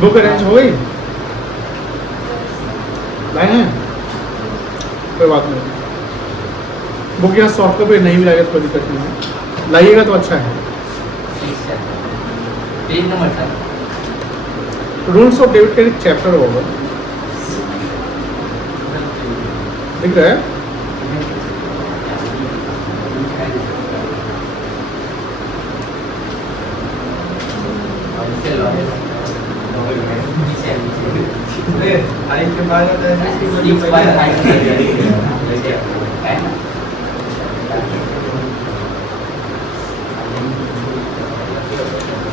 Book arrange हो गई? लाए हैं? कोई बात नहीं, बुक यहाँ सॉफ्ट कॉपी नहीं मिलेगा तो कोई दिक्कत नहीं है, लाइएगा तो अच्छा है। पेज नंबर था rules of debit credit chapter होगा, दिख रहा है?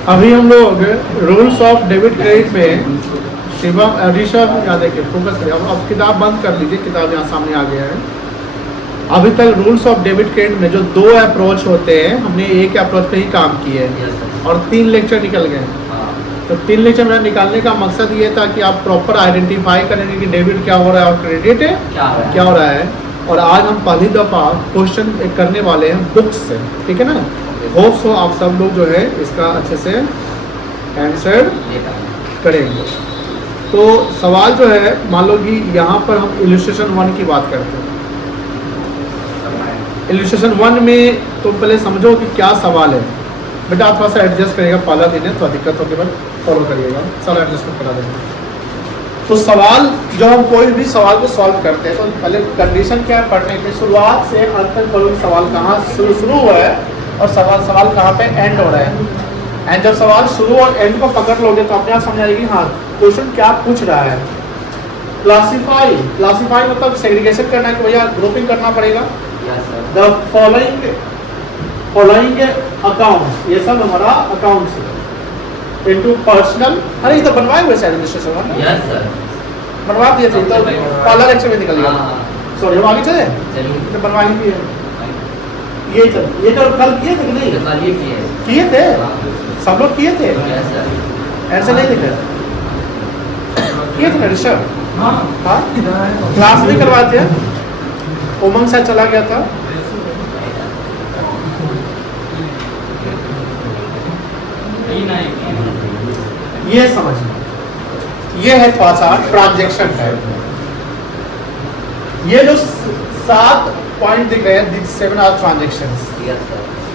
अभी हम लोग रूल्स ऑफ डेबिट क्रेडिट में शिवम ऋषभ यहाँ देखिए फोकस करिए। अब किताब बंद कर लीजिए, किताब यहाँ सामने आ गया है। अभी तक रूल्स ऑफ डेबिट क्रेडिट में जो 2 अप्रोच होते हैं, हमने एक अप्रोच पे ही काम किया है और 3 लेक्चर निकल गए। तो 3 लेक्चर मेरा निकालने का मकसद ये था कि आप प्रॉपर आइडेंटिफाई करेंगे कि डेबिट क्या हो रहा है और क्रेडिट क्या हो रहा है। और आज हम पहली दफ़ा क्वेश्चन करने वाले हैं बुक्स से, ठीक है ना? होप सो आप सब लोग जो है इसका अच्छे से आंसर करेंगे। तो सवाल जो है, मान लो कि यहाँ पर हम इलस्ट्रेशन 1 की बात करते हैं। इलस्ट्रेशन 1 में तो पहले समझो कि क्या सवाल है। बेटा आप थोड़ा सा एडजस्ट करिएगा, पहला दिन है, थोड़ा दिक्कत होगी, बट फॉलो करिएगा, सारा एडजस्टमेंट करा देंगे। तो सवाल जो हम कोई भी सवाल को सॉल्व करते हैं तो पहले कंडीशन क्या है पढ़ने की, शुरुआत से अंत तक पढ़ो सवाल कहाँ शुरू हुआ है और सवाल कहाँ पे एंड हो रहा है। एंड जब सवाल शुरू और एंड को पकड़ लोगे तो अपने आप समझ आएगी हाँ क्वेश्चन क्या पूछ रहा है। क्लासीफाई मतलब सेग्रीगेशन करना है कि भैया ग्रुपिंग करना पड़ेगा। द फॉलोइंग अकाउंट, ये सब हमारा अकाउंट्स इनटू पर्सनल। अरे ये तो बनवाए हुए शायद एडमिनिस्ट्रेशन बनवा दिए थे, तो पहला लेक्चर में निकल गया। सॉरी हम आगे चले, तो बनवाई थी ये तो कल किए थे कि नहीं? किए थे, सब लोग किए थे, ऐसे नहीं दिख रहा, किए थे ना ऋषभ? हाँ क्लास में करवाते हैं, उमंग शायद चला गया था। ये समझना, ये है थोड़ा सा ट्रांजैक्शन टाइप। ये जो 7 पॉइंट दिख रहे हैं, 7 आर ट्रांजैक्शंस,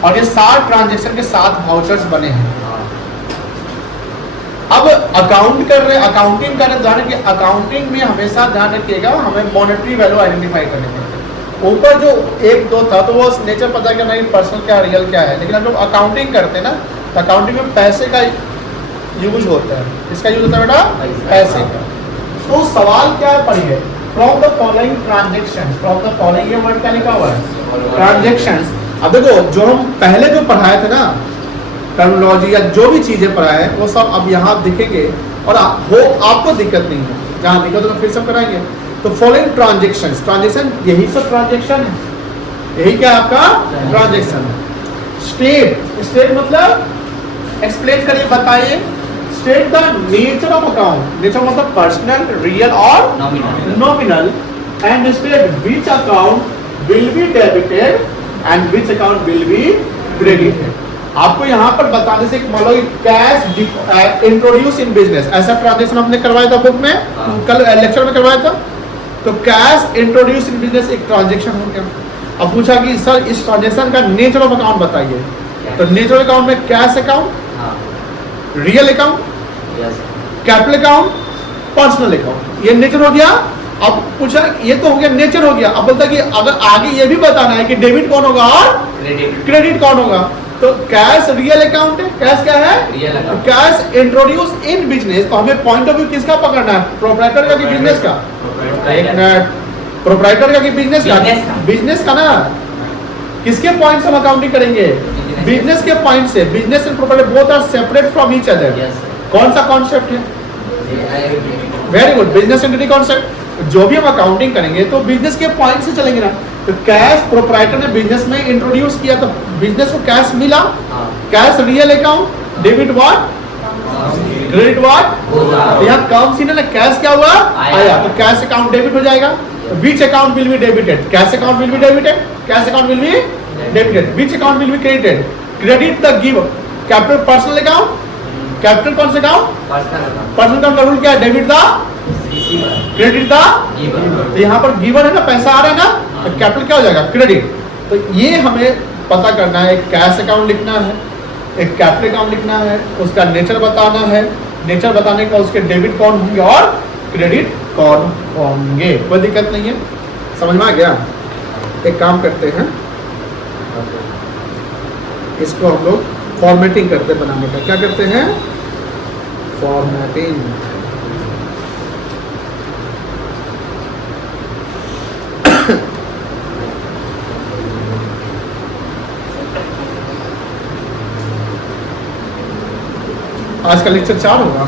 और ये 7 ट्रांजैक्शन के 7 वाउचर्स बने हैं। अब अकाउंटिंग कर रहे हैं, ध्यान रखिए अकाउंटिंग में हमेशा ध्यान रखिएगा हमें मॉनेटरी वैल्यू आइडेंटिफाई करने पड़ते। ऊपर जो 1-2 था तो वो नेचर पता करना कि पर्सनल क्या रियल क्या है, लेकिन हम लोग अकाउंटिंग करते हैं ना, तो अकाउंटिंग में पैसे का यूज होता है। इसका यूज होता है बेटा पैसे का। तो सवाल क्या है पढ़िए, from the following transactions, from the following, ये वर्ड क्या लिखा हुआ है ट्रांजैक्शंस। अब देखो जो हम पहले जो पढ़ाए थे ना टर्मिनोलॉजी या जो भी चीजें पढ़ाए वो सब अब यहाँ दिखेंगे और आपको दिक्कत नहीं है, जहाँ दिक्कत हो तो फिर सब कराएंगे। तो फॉलोइंग ट्रांजैक्शंस, ट्रांजैक्शन यही सब ट्रांजैक्शन है, यही क्या आपका ट्रांजैक्शन है। स्टेट मतलब एक्सप्लेन करिए, बताइए। State the nature of account, nature मतलब पर्सनल, रियल और nominal, and state which account will be debited and which account will be credited. आपको यहाँ पर बताने से मान लो कैश इंट्रोड्यूस इन बिजनेस, ऐसा ट्रांजैक्शन हमने करवाया था बुक में, कल लेक्चर में करवाया था। तो कैश इंट्रोड्यूस इन बिजनेस एक ट्रांजैक्शन हो गया। अब पूछा कि सर इस ट्रांजैक्शन का नेचर ऑफ अकाउंट बताइए, तो नेचर ऑफ अकाउंट में cash account, real account, capital account, personal account, ये नेचर हो गया। अब पूछा ये तो हो गया नेचर हो गया, अब बोलता कि अगर आगे ये भी बताना है कि डेबिट कौन होगा और क्रेडिट कौन होगा, तो कैश रियल अकाउंट है, कैश क्या है real account, cash introduce in business. तो हमें पॉइंट ऑफ व्यू किसका पकड़ना है, प्रोप्राइटर का कि बिजनेस का? प्रोप्राइटर का कि बिजनेस का? बिजनेस का ना। किसके पॉइंट से हम अकाउंटिंग करेंगे? बिजनेस के पॉइंट से। Business and proprietor both are separate from each other. कौन सा कॉन्सेप्ट है? Very good, business entity concept. जो भी हम अकाउंटिंग करेंगे तो बिजनेस के पॉइंट से चलेंगे ना। तो कैश प्रोप्राइटर ने बिजनेस में इंट्रोड्यूस किया, तो बिजनेस को कैश मिला, cash real account, debit what credit what, यहाँ काम सी ना कैश क्या हुआ आया, तो कैश अकाउंट डेबिट हो जाएगा। Which account will be debited, cash account will be debited, cash account will be debited, which account will be credited, credit the give capital personal account, capital कौन से account, personal account का rule क्या है, debit the credit the, तो यहाँ पर given है ना, पैसा आ रहा है ना, तो कैपिटल क्या हो जाएगा, क्रेडिट। तो ये हमें पता करना है, एक कैश अकाउंट लिखना है, एक कैपिटल अकाउंट लिखना है, उसका नेचर बताना है, नेचर बताने के बाद उसके डेबिट कौन होंगे और क्रेडिट कौन होंगे, कोई दिक्कत नहीं है, समझ में आ गया। एक काम करते हैं, इसको हम लोग फॉर्मेटिंग करते हैं बनाने का, क्या करते हैं, फॉर्मेटिंग। आज का लेक्चर 4 होगा,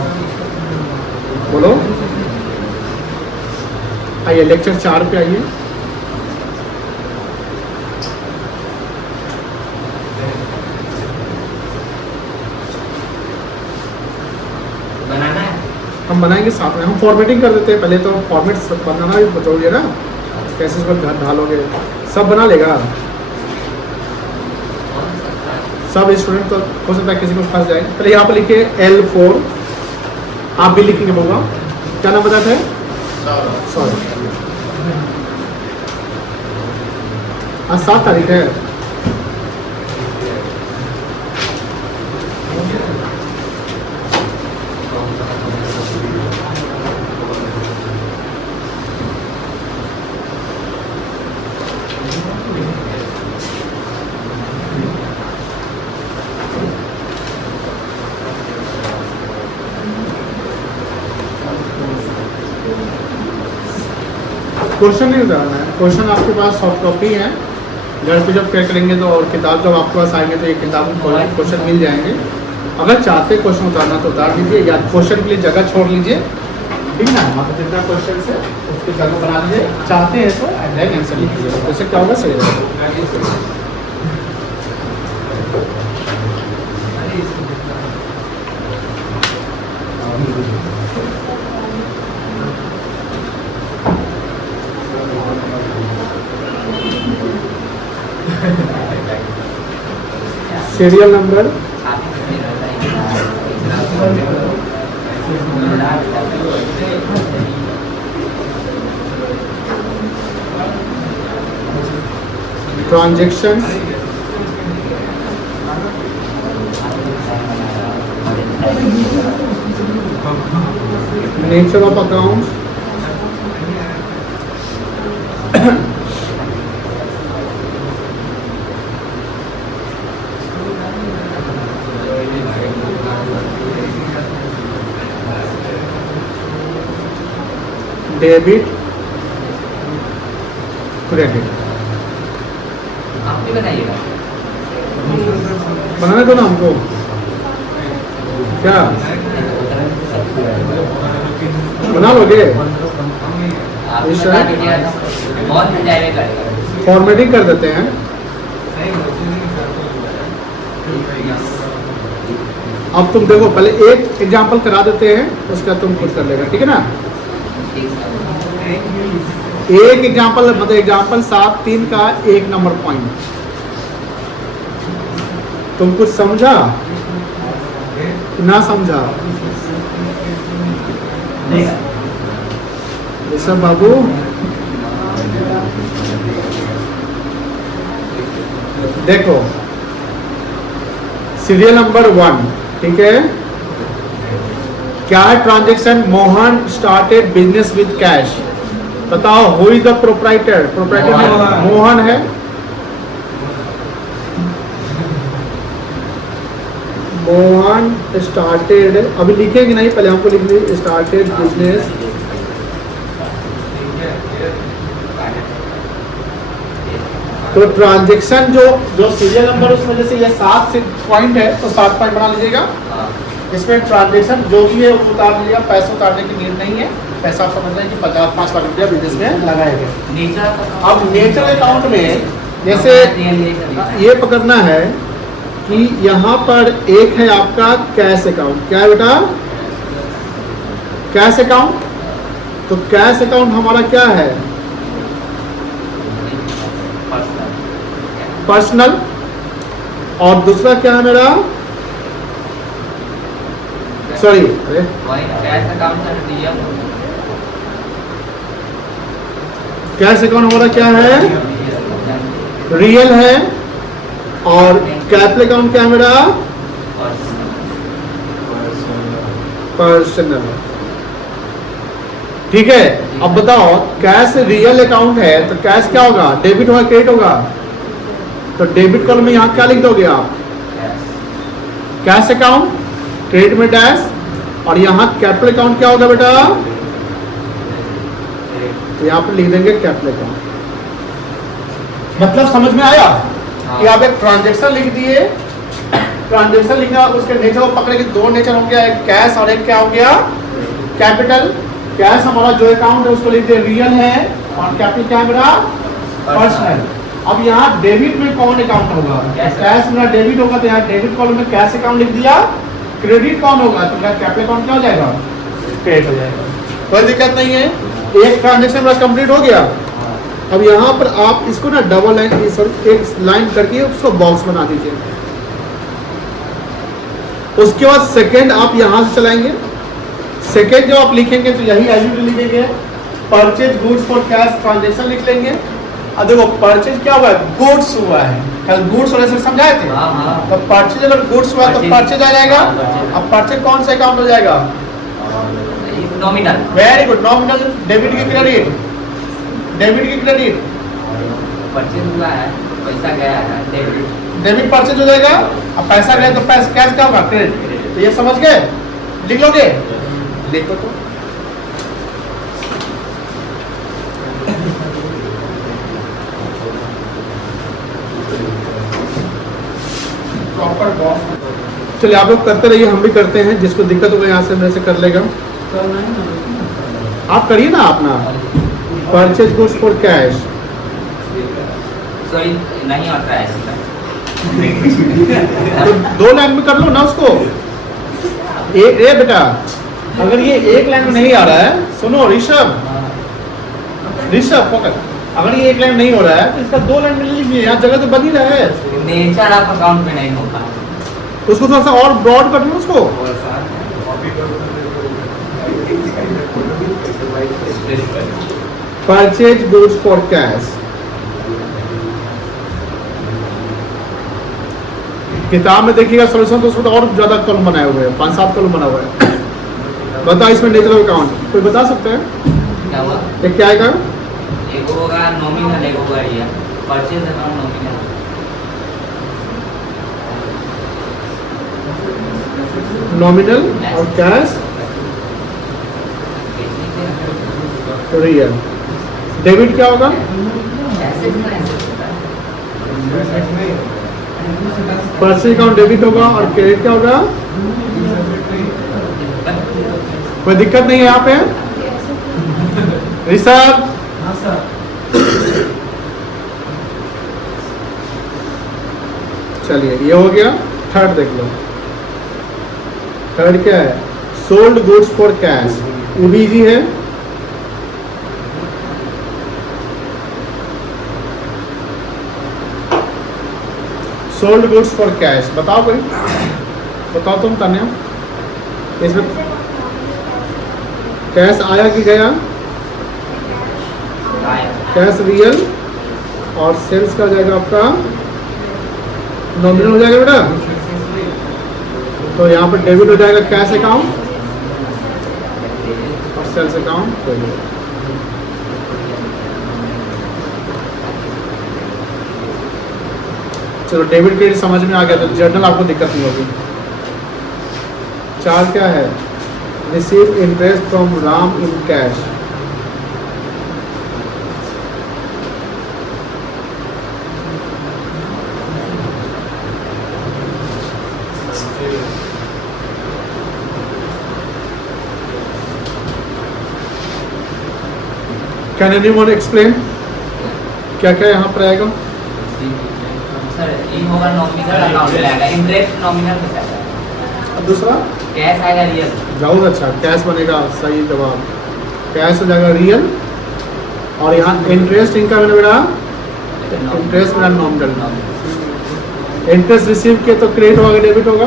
बोलो आइए लेक्चर 4 पे आइए। बनाना है, हम बनाएंगे साथ में, हम फॉर्मेटिंग कर देते हैं पहले, तो फॉर्मेट बनाना भी बताओगे ना, कैसे इसको ढालोगे, सब बना लेगा सब स्टूडेंट, तो हो सकता है किसी को फंस जाए। पहले यहाँ पर लिखिए L4, आप भी लिखेंगे होगा, क्या नाम बताते हैं, सॉरी आज 7 तारीख है, क्वेश्चन नहीं उतारना है, क्वेश्चन आपके पास सॉफ्ट कॉपी है, घर पे जब क्या करेंगे तो, और किताब जब आपके पास आएंगे तो ये किताब में क्वेश्चन मिल जाएंगे। अगर चाहते क्वेश्चन उतारना तो उतार लीजिए, या क्वेश्चन के लिए जगह छोड़ लीजिए, ठीक है ना, वहाँ जितना क्वेश्चन है उसकी जगह बना लीजिए, चाहते हैं तो डायरेक्ट आंसर लिख लीजिए, जैसे क्या होगा सही रहेगा। Serial number, transaction, nature of account, debit, credit, आप भी बनाइएगा, बनाने दो ना हमको, क्या बना लोगे, आप बता दीजिएगा तो बहुत एंजॉय करेगा। फॉर्मेटिंग कर देते हैं। अब तुम देखो, पहले एक एग्जांपल करा देते हैं, उसका तुम खुद कर लेगा, ठीक है ना। एक एग्जांपल मतलब एग्जांपल 7-3 का 1 नंबर पॉइंट, तुम कुछ समझा ना समझा, ऋषभ बाबू देखो, सीरियल नंबर 1, ठीक है, क्या है transaction, Mohan started business with cash, बताओ who is the proprietor, proprietor Mohan है, मोहन स्टार्टेड, अभी लिखेंगे नहीं, पहले हमको लिख लीजिए, स्टार्टेड बिजनेस तो ट्रांजेक्शन जो सीरियल नंबर उस वजह से ये 7 से पॉइंट है, तो 7 पॉइंट बना लीजिएगा। इसमें ट्रांजेक्शन जो भी है उसको उतार लीजिएगा, पैसे उतारने की नीड नहीं है, पैसा आप समझ रहे हैं कि 50-5 लाख रुपया बिजनेस में लगाए गए। अब नेचर अकाउंट में जैसे ये पकड़ना है कि यहाँ पर एक है आपका कैश अकाउंट, क्या है बेटा, कैश अकाउंट, तो कैश अकाउंट हमारा क्या है? पर्सनल। और दूसरा क्या है मेरा? सॉरी, कैश अकाउंट का रियल कैश अकाउंट हमारा क्या है? रियल है। और कैपिटल अकाउंट क्या है मेरा? पर्सनल। ठीक है, अब बताओ कैश रियल अकाउंट है तो कैश क्या होगा? डेबिट होगा क्रेडिट होगा? तो डेबिट कॉलम में यहाँ क्या लिख दोगे आप? कैश अकाउंट, क्रेडिट में डैश, और यहाँ कैपिटल अकाउंट क्या होगा बेटा? तो यहाँ पे लिख देंगे कैपिटल अकाउंट। मतलब समझ में आया कि आप एक ट्रांजेक्शन लिख दिए, ट्रांजेक्शन लिखना, उसके नेचर को पकड़े कि दो नेचर हो गया, एक कैश और एक क्या हो गया? कैपिटल। कैश हमारा जो अकाउंट है उसको लिख दिए रियल है, और कैपिटल क्या है मेरा? पर्सनल। अब यहाँ डेबिट में कौन अकाउंट होगा? कैश मेरा डेबिट होगा, तो यहाँ डेबिट कॉलम में कैश अकाउंट लिख दिया। क्रेडिट कौन होगा? तो मेरा कैपिटल अकाउंट क्या हो जाएगा? क्रेडिट हो जाएगा। कोई दिक्कत नहीं है, एक ट्रांजेक्शन मेरा कंप्लीट हो गया। अब यहाँ पर आप इसको ना डबल लाइन, एक लाइन करके उसको बॉक्स बना दीजिए। उसके बाद सेकेंड आप यहाँ से चलाएंगे। सेकेंड जो आप लिखेंगे तो यही एलयूटी लिखेंगे, purchase goods for cash transaction लिख लेंगे। अब देखो परचेज क्या हुआ है? गुड्स हुआ है, कल गुड्स वाले से समझाए थे। तो परचेज अगर गुड्स हुआ तो परचेज आ जाएगा। अब परचेज कौन सा अकाउंट हो जाएगा? Nominal. Very good, nominal. Debit की क्रेडिट, डेबिट की क्रेडिट, परचेज हुआ है, पैसा गया है, डेबिट। डेबिट परचेज हो जाएगा। अब पैसा गया तो पैसा कैश क्या होगा? क्रेडिट। तो ये समझ गए? लिख लोगे? लिखो तो। चलिए आप लोग करते रहिए, हम भी करते हैं। जिसको दिक्कत होगा यहाँ से मेरे से कर लेगा। आप करिए ना अपना purchase goods for cash. Sorry नहीं आता है ऐसा। तो दो लाइन में कर लो ना उसको। ए बेटा, अगर ये एक लाइन में नहीं आ रहा है, सुनो ऋषभ, ऋषभ फोकस, अगर ये एक लाइन नहीं हो रहा है तो इसका दो लाइन में लीजिए, यहाँ जगह तो बन ही रहा है। नेचर आप अकाउंट में नहीं होता, तो उसको थोड़ा सा और ब्रॉड कर लो उसको। Purchase goods for cash. किताब में देखिएगा सोल्यूशन तो उसको तो और ज्यादा कॉलम बनाए हुए हैं, 5-7 कॉलम बना हुआ है। बताओ इसमें नेचर ऑफ अकाउंट कोई बता सकते हैं? क्या हुआ? ये क्या आएगा? एक होगा नॉमिनल, एक होगा real. Purchase account nominal, nominal और कैश रियल। डेबिट क्या होगा? पर्सनल अकाउंट डेबिट होगा और क्रेडिट क्या होगा? कोई दिक्कत नहीं है यहाँ पे? ऋषभ, चलिए ये हो गया। थर्ड देख लो, थर्ड क्या है? Sold goods for cash. वो भी इजी है। Sold goods for cash. बताओ कोई, बताओ तुम तान्या, इसमें कैश आया कि गया? कैश रियल और सेल्स का जाएगा आपका नॉमिनल हो जाएगा बेटा। तो यहाँ पर डेबिट हो जाएगा कैश अकाउंट और सेल्स अकाउंट। चलो डेबिट क्रेडिट समझ में आ गया, तो जर्नल आपको दिक्कत नहीं होगी। 4 क्या है? Receive interest from Ram in cash. Can anyone explain क्या क्या यहाँ पर आएगा? सर ये होगा नॉमिनल अकाउंट में आएगा, इंटरेस्ट नॉमिनल में आएगा। दूसरा कैश आएगा रियल। बहुत अच्छा, कैश बनेगा सही जवाब। कैश हो जाएगा रियल। और यहाँ इंटरेस्ट इनकम है मेरा, इंटरेस्ट मेरा नॉमिनल। इंटरेस्ट रिसीव किए तो क्रेडिट होगा डेबिट होगा?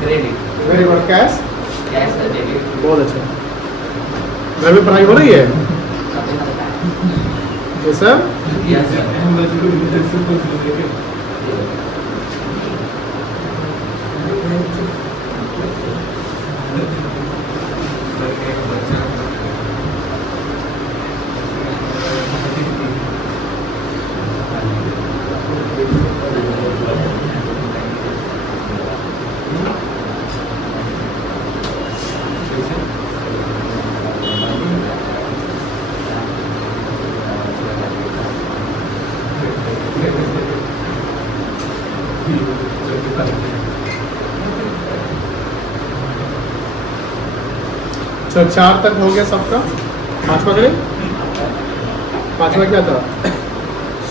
Credit. Very good. Cash? Cash का डेबिट। बहुत अच्छा। घर में पढ़ाई हो रही है? ये सर यस सर। चलो 4 तक हो गया सबका। पांचवा करें? पांचवा क्या था?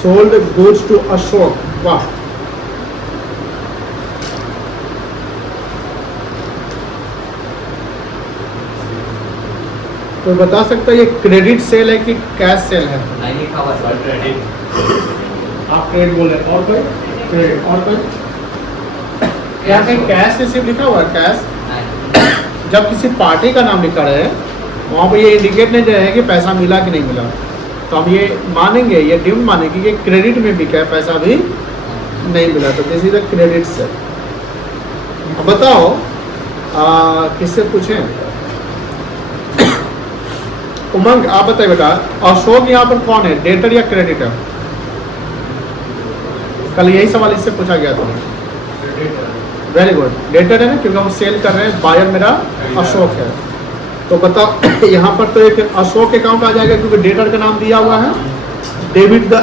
Sold goods to Ashok. वाह, तो बता सकता है ये क्रेडिट सेल है कि कैश सेल है? नहीं लिखा हुआ सर। क्रेडिट। आप क्रेडिट बोल रहे हैं। और कोई क्रेडिट? और कोई क्या कहीं कैश रिसीव लिखा हुआ है? कैश नहीं। जब किसी पार्टी का नाम लिखा रहे वहाँ पे ये इंडिकेट नहीं रहे कि पैसा मिला कि नहीं मिला, तो हम ये मानेंगे, ये ड्यू मानेंगे कि क्रेडिट में भी क्या पैसा भी नहीं मिला, तो this is the credit sale. अब बताओ किससे पूछें? उमंग आप बताइए बेटा, अशोक यहाँ पर कौन है, डेटर या क्रेडिटर? कल यही सवाल इससे पूछा गया था। वेरी गुड, डेटर है ना, क्योंकि हम सेल कर रहे हैं, बायर मेरा अशोक है। तो बताओ यहाँ पर तो एक अशोक अकाउंट आ जाएगा क्योंकि डेटर का नाम दिया हुआ है, debit the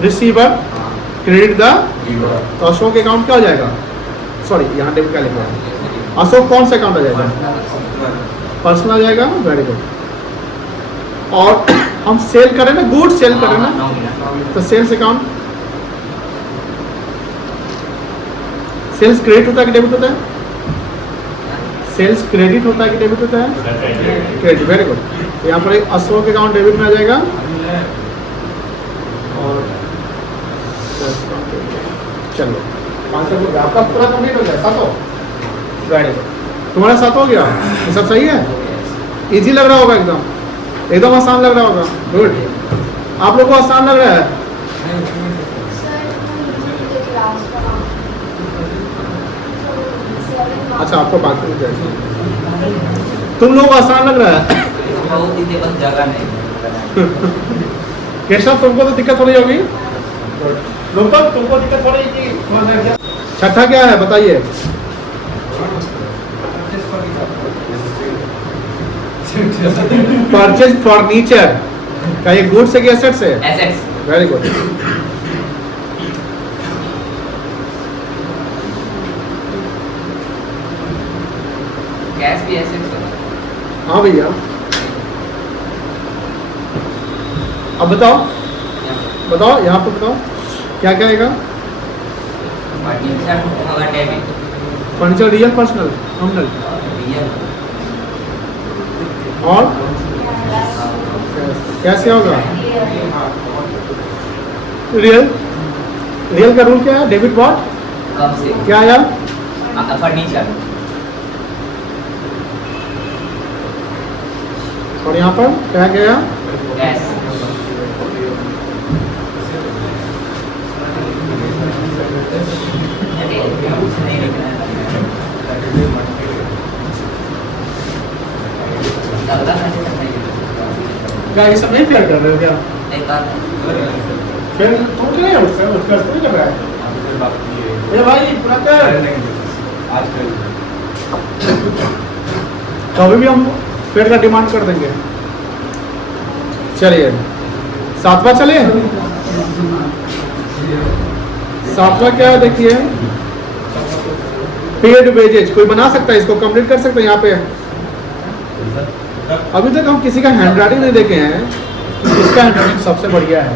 receiver, credit the, तो अशोक अकाउंट क्या हो जाएगा? सॉरी यहाँ डेबिट का लिखा है। अशोक कौन सा अकाउंट आ जाएगा? पर्सनल आ जाएगा। Very good. और हम सेल करें ना, गुड सेल करें ना, तो सेल्स अकाउंट, सेल्स क्रेडिट होता है कि डेबिट होता है? सेल्स क्रेडिट होता है कि डेबिट होता है? क्रेडिट। Very good. यहाँ पर एक अशोक अकाउंट डेबिट में आ जाएगा और चलो 500 रुपये आपका पूरा कंप्लीट हो गया। 7 हो? Very good. तुम्हारा 7 हो गया? ये सब सही है? इजी लग रहा होगा, एकदम आसान लग रहा होगा। गुड। आप लोग को आसान लग रहा है? अच्छा, आपको बाकी में जाएगा। तुम लोग को आसान लग रहा है? बहुत ही बस जगह नहीं। केशव तुमको तो दिक्कत हो रही होगी? लोकल तुमको दिक्कत हो रही कि? छठा क्या है बताइए? परचेज फर्नीचर का ये गुड्स है कि एसेट्स है? एसेट्स। Very good. कैश भी एसेट्स होगा। हाँ भैया, अब बताओ बताओ, यहाँ पर बताओ क्या क्या आएगा? फर्नीचर होगा debit. Furniture real, personal, nominal real. और कैसे होगा? रियल। रियल का रूल क्या है? Debit what? कब से क्या आया? फर्नीचर। और यहाँ पर क्या गया? कैश। क्या ये सब नहीं क्लियर कर रहे हो क्या? एक बात फिर तुम क्यों नहीं उठते? उठकर तो नहीं कर रहा है ये भाई पूरा कर। कभी भी हम पेड़ का डिमांड कर देंगे। चलिए 7वां चलिए। 7वां क्या है देखिए, पेड वेजेज। कोई बना सकता है इसको, कंप्लीट कर सकते हैं यहाँ पे? अभी तक हम किसी का हैंडराइटिंग नहीं देखे हैं, इसका हैंडराइटिंग सबसे बढ़िया है।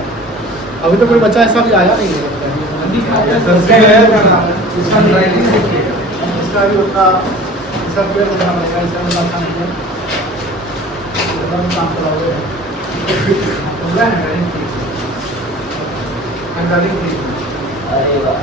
अभी तो कोई बच्चा ऐसा भी आया नहीं है। इसका भी उतना सब पेड़ लगाना पड़ेगा, इससे मतलब अच्छा नहीं है। एकदम काम कराओगे। बोला है ना अरे वाह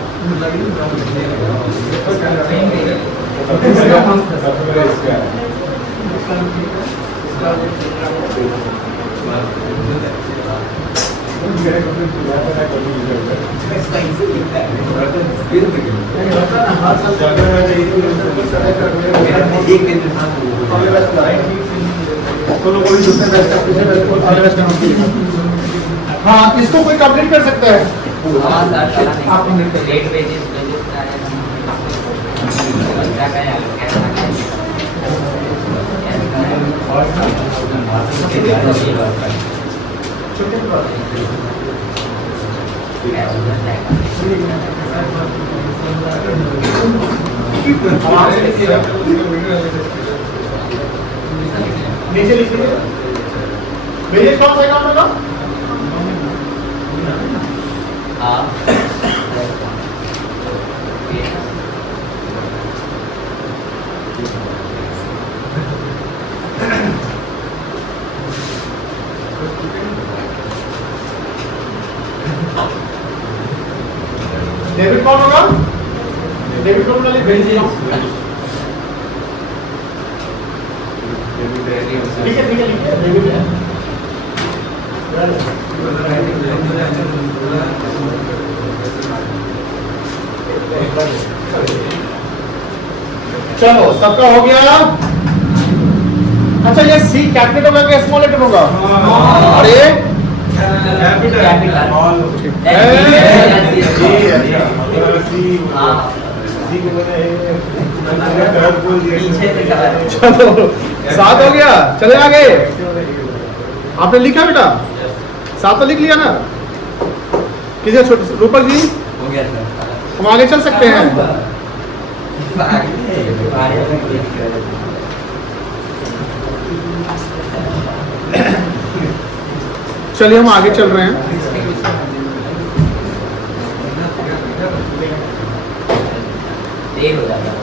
हाँ, इसको कोई कंप्लीट कर सकता है। हाँ सर चला आप नहीं कंप्लीट लेट पेजेस पेजेस का है क्या करें आगे कैसा नीचे लिखिए मेरे कौन सा काम होगा? हाँ डेबिट कौन होगा? डेबिट कौन वाली भेज दिया। ठीक है डेबिट है। चलो सबका हो गया। अच्छा ये सी कैपिटल होगा कि स्मॉल लेटर होगा? और ये चलो 7 हो गया। चले आगे। आपने लिखा बेटा? 7 तो लिख लिया ना? किसी छोटे रूपक जी हो गया सर हम आगे चल सकते हैं। चलिए हम आगे चल रहे हैं। देर हो जाता है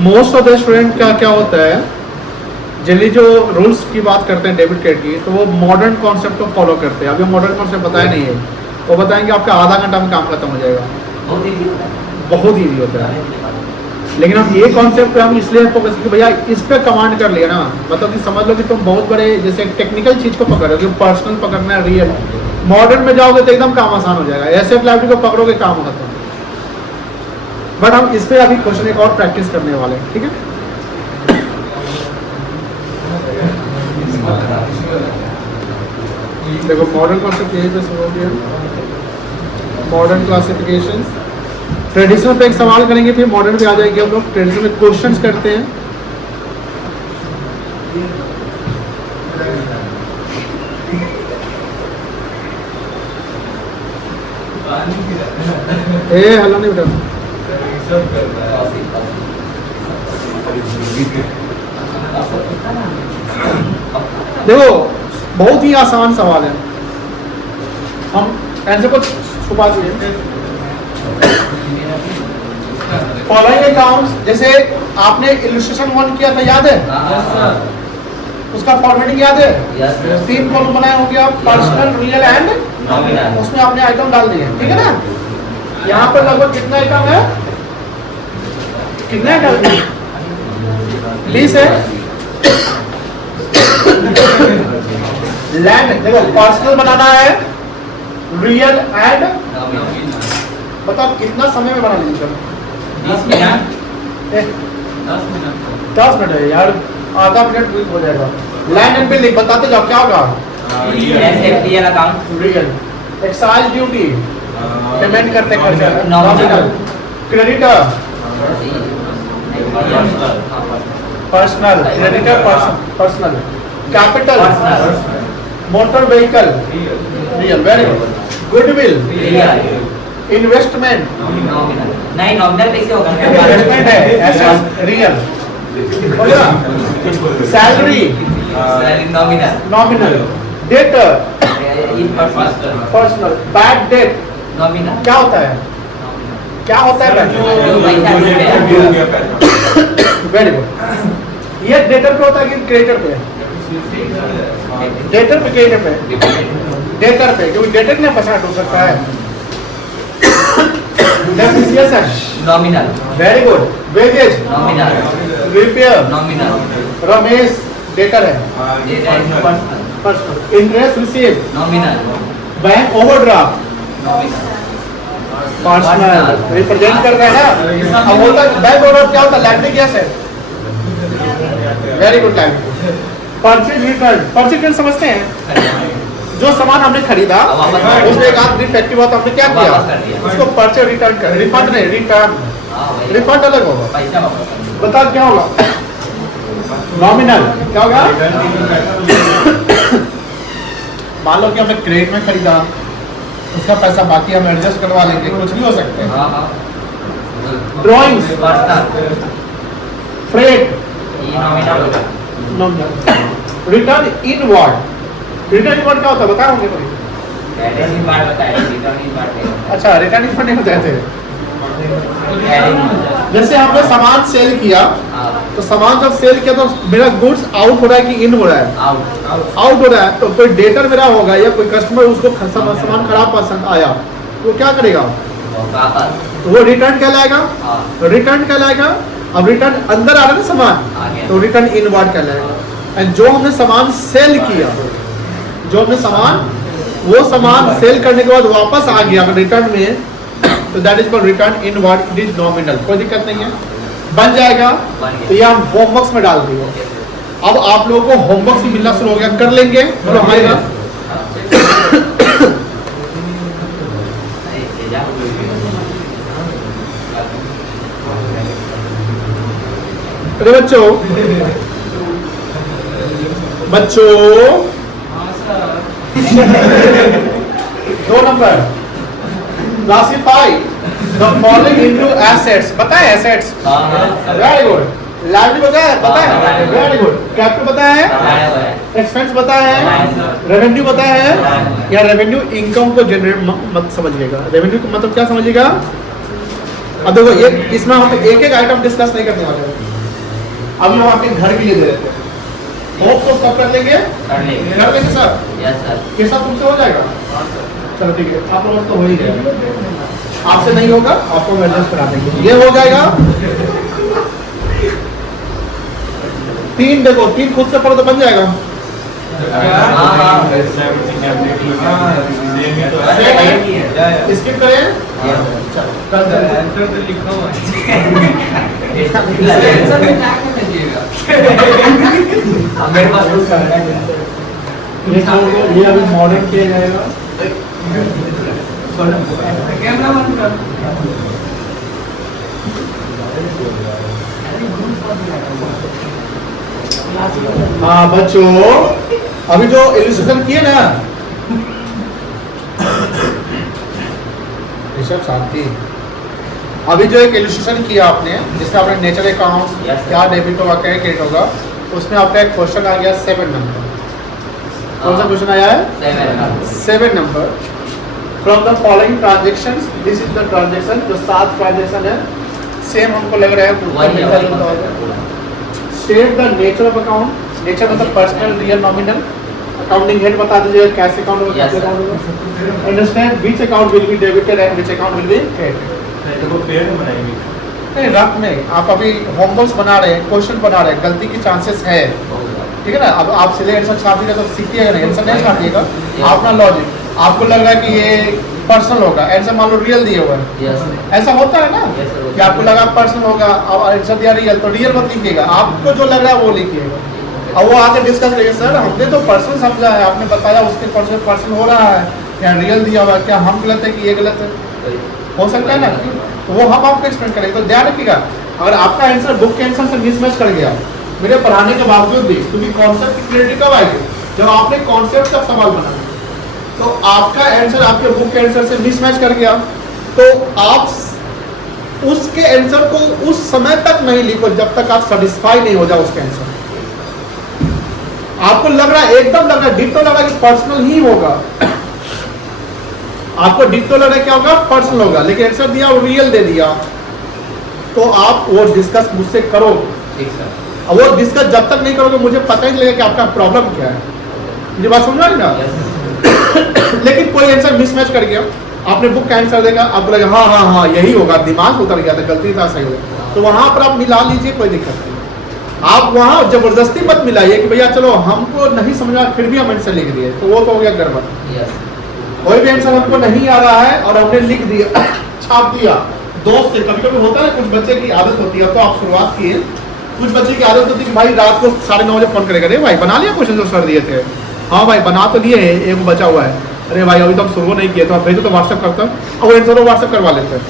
मोस्ट ऑफ द स्टूडेंट का क्या होता है, जनरली जो रूल्स की बात करते हैं डेबिट कार्ड की, तो वो मॉडर्न कॉन्सेप्ट को फॉलो करते हैं। अभी मॉडर्न कॉन्सेप्ट बताया नहीं है, वो बताएंगे आपका आधा घंटा में काम खत्म हो जाएगा। बहुत ईजी होता है बहुत ईजी होता है। लेकिन हम ये कॉन्सेप्ट पे हम इसलिए फोकस कि भैया इस पे कमांड कर लिया ना, मतलब कि समझ लो कि तुम बहुत बड़े जैसे टेक्निकल चीज को पकड़ रहे हो, पर्सनल पकड़ना है, रियल। मॉडर्न में जाओगे तो एकदम काम आसान हो जाएगा। एसेट लाइब्रेरी को पकड़ोगे काम खत्म। बट हम इस पे अभी क्वेश्चन एक और प्रैक्टिस करने वाले हैं, ठीक है। देखो मॉडर्न कॉन्सेप्ट यही पे शुरू हो गया। मॉडर्न क्लासिफिकेशन ट्रेडिशनल पे एक सवाल करेंगे, फिर मॉडर्न पे आ जाएंगे हम लोग। ट्रेडिशनल में क्वेश्चंस करते हैं। ए हेलो नहीं बेटा, देखो बहुत ही आसान सवाल है, हम आंसर को छुपा दिए। फॉलोइंग अकाउंट्स, जैसे आपने इलस्ट्रेशन 1 किया था, याद है? उसका फॉर्मेटिंग याद है? 3 कॉलम बनाए होंगे आप, पर्सनल, रियल एंड नॉमिनल। उसमें आपने आइटम डाल दिए, ठीक है ना? यहाँ पर लगभग कितना आइटम है? कितने आइटम? 20 है। लैंड देखो पर्सनल बनाना है, रियल एंड बताओ कितना समय में बना लीजिए? 10 मिनट 10 मिनट है यार, आधा मिनट क्विक हो जाएगा। लैंड एंड बिल्डिंग बताते जाओ क्या होगा? Real account, real excise duty, payment करते खर्चा, nominal, creditor, personal, creditor personal, capital, motor vehicle, real, very goodwill, investment, nominal नहीं, नॉमिनल कैसे होगा? इन्वेस्टमेंट है, asset, real, salary, nominal, nominal, debtor, personal, personal, bad debt nominal क्या होता है? क्या होता है जो पैसा वेरी गुड। ये डेटर पे होता है कि क्रेडिटर पे? डेटर पे, क्रेडिटर पे? डेटर पे, क्योंकि डेटर ने पैसा हो सकता है। Depreciation nominal, very good. Wages nominal, repair nominal, Ramesh debtor है। Personal, interest receive nominal, bank overdraft nominal, personal represent करता है ना। अब होता है बैंक ओवरड्राफ्ट क्या होता है? लैंडिंग कैसे? Very good landing. Purchase return, purchase return समझते हैं? जो सामान हमने खरीदा उसमें एक आध डिफेक्टिव हुआ तो हमने क्या किया? उसको परचेज रिटर्न कर, रिफंड नहीं, रिटर्न। रिफंड अलग होगा। पैसा वापस। बताओ क्या होगा? नॉमिनल क्या होगा? मान लो कि हमने क्रेडिट में खरीदा, उसका पैसा बाकी हम एडजस्ट करवा लेंगे, कुछ भी हो सकते हैं। Drawings, freight, nominal. Return inward, return inward क्या होता है बताओगे कोई? अच्छा, रिटर्न इनवर्ड नहीं बताए थे। जैसे हमने सामान सेल किया, तो सामान जब सेल किया तो मेरा गुड्स आउट हो रहा है कि इन हो रहा है? आउट हो रहा है। तो कोई डेटर मेरा होगा या कोई कस्टमर उसको सामान खराब पसंद आया, वो क्या करेगा? तो वो रिटर्न कहलाएगा। रिटर्न कहलाएगा। अब रिटर्न अंदर आ रहा है ना सामान, तो रिटर्न इनवर्ड कहलाएगा। एंड जो हमने सामान सेल किया, जो हमने सामान, वो सामान सेल करने के बाद वापस आ गया रिटर्न में, तो that is called return inward. It is nominal. कोई दिक्कत नहीं है, बन जाएगा। तो ये हम होमवर्क में डाल दिए। अब आप लोगों को होमवर्क से मिलना शुरू हो गया, कर लेंगे बोलो हमारे साथ। अरे बच्चों, दो number, classify the following into assets. बताए एसेट्स? Very good. लाइबिलिटी बताया? बताया? Very good. कैपिटल बताया है? एक्सपेंस बताया है? रेवेन्यू बताया है? या रेवेन्यू इनकम को जनरेट मत समझिएगा। रेवेन्यू को मतलब क्या समझिएगा? अब देखो, ये इसमें हम एक एक आइटम डिस्कस नहीं करने वाले हैं। अभी हम आपके घर के लिए दे रहे थे, होप तो सब कर लेंगे। कर लेंगे सर? Yes sir. कैसा तुमसे हो जाएगा? चलो ठीक है, आप लोगों से तो हो ही जाएगा। आपसे नहीं होगा, आपको एडजस्ट करा देंगे। ये हो जाएगा। 3 देखो, 3 खुद से पढ़ो तो बन जाएगा। स्किप करें? ये अभी मॉडर्न किया जाएगा। कैमरा बंद कर। हाँ बच्चों, अभी जो इलस्ट्रेशन किए ना, ऋषभ शांति, अभी जो एक इलस्ट्रेशन किया आपने, जिसमें आपने नेचर अकाउंट क्या डेबिट होगा क्या क्रेडिट होगा, उसमें आपका एक क्वेश्चन आ गया 7 नंबर। कौन सा क्वेश्चन आया है? 7 number. From the following transactions, this is the transaction. जो 7 ट्रांजेक्शन है, सेम हमको लग रहा है। State the nature of account. Nature मतलब personal, real, nominal. Accounting head बता दीजिए, कैश अकाउंट होगा, कैश अकाउंट होगा। Understand which account will be debited and which account will be credited. देखो पेड़ बनाएंगे नहीं, रफ नहीं। आप अभी होमवर्क्स बना रहे हैं, क्वेश्चन बना रहे हैं, गलती की चांसेस है, ठीक है ना। अब आप सीधे आंसर छाप दीजिएगा तो सीखिएगा नहीं, आंसर नहीं छापिएगा। अपना लॉजिक, आपको लग रहा है कि ये पर्सनल होगा, आंसर मान लो रियल दिए हुआ है, ऐसा होता है ना कि आपको लगा पर्सनल होगा, अब आंसर दिया रियल, तो रियल मत लिखिएगा, आपको जो लग रहा है वो लिखिएगा। अब वो आके डिस्कस करिए, सर हमने तो पर्सनल समझा है, आपने बताया उसके पर्सनल हो रहा है या रियल दिया हुआ है, क्या हम गलत है कि ये गलत है? हो सकता है ना, तो वो हम आपको एक्सप्लेन करेंगे। तो ध्यान रखिएगा, अगर आपका आंसर बुक के आंसर से मिसमैच कर गया मेरे पढ़ाने के बावजूद भी, क्योंकि कॉन्सेप्ट की क्लैरिटी कब आएगी? जब आपने कॉन्सेप्ट का सवाल बनाया, तो आपका आंसर आपके बुक के आंसर से मिसमैच कर गया, तो आप उसके आंसर को उस समय तक नहीं लिखो जब तक आप सेटिस्फाई नहीं हो जाओ उसके आंसर। आपको लग रहा है, एकदम लग रहा है, डिट्टो लग रहा है कि पर्सनल ही होगा, आपको डिक्टो लग रहा है क्या होगा, पर्सनल होगा, लेकिन आंसर दिया वो रियल दे दिया, तो आप वो डिस्कस मुझसे करो। ठीक सर। अब वो डिस्कस जब तक नहीं करोगे मुझे पता ही नहीं लगेगा कि आपका प्रॉब्लम क्या है। मुझे बात समझ आ रही ना? लेकिन कोई आंसर मिसमैच कर गया, आपने बुक का आंसर देगा, आपको लगा हाँ हाँ हाँ यही होगा, दिमाग उतर गया था, गलती था, सही होगा, तो वहां पर आप मिला लीजिए, कोई दिक्कत नहीं। आप वहां जबरदस्ती मत मिलाइए कि भैया चलो हमको नहीं समझा फिर भी हम आंसर लिख दिए, तो वो तो हो गया गड़बड़। कोई भी आंसर हमको नहीं आ रहा है और हमने लिख दिया छाप दिया दोस्त से, कभी कभी होता है कुछ बच्चे की आदत होती है, तो आप शुरुआत किए, कुछ बच्चे की आदत होती है कि भाई रात को 9:30 बजे फोन करेगा, अरे भाई बना लिया क्वेश्चन जो सर दिए थे, हाँ भाई बना तो लिए, एक बचा हुआ है, अरे भाई अभी तो हम शुरू नहीं किए, तो आप भेजो तो व्हाट्सएप करता हूँ, और आंसर व्हाट्सएप करवा लेते हैं,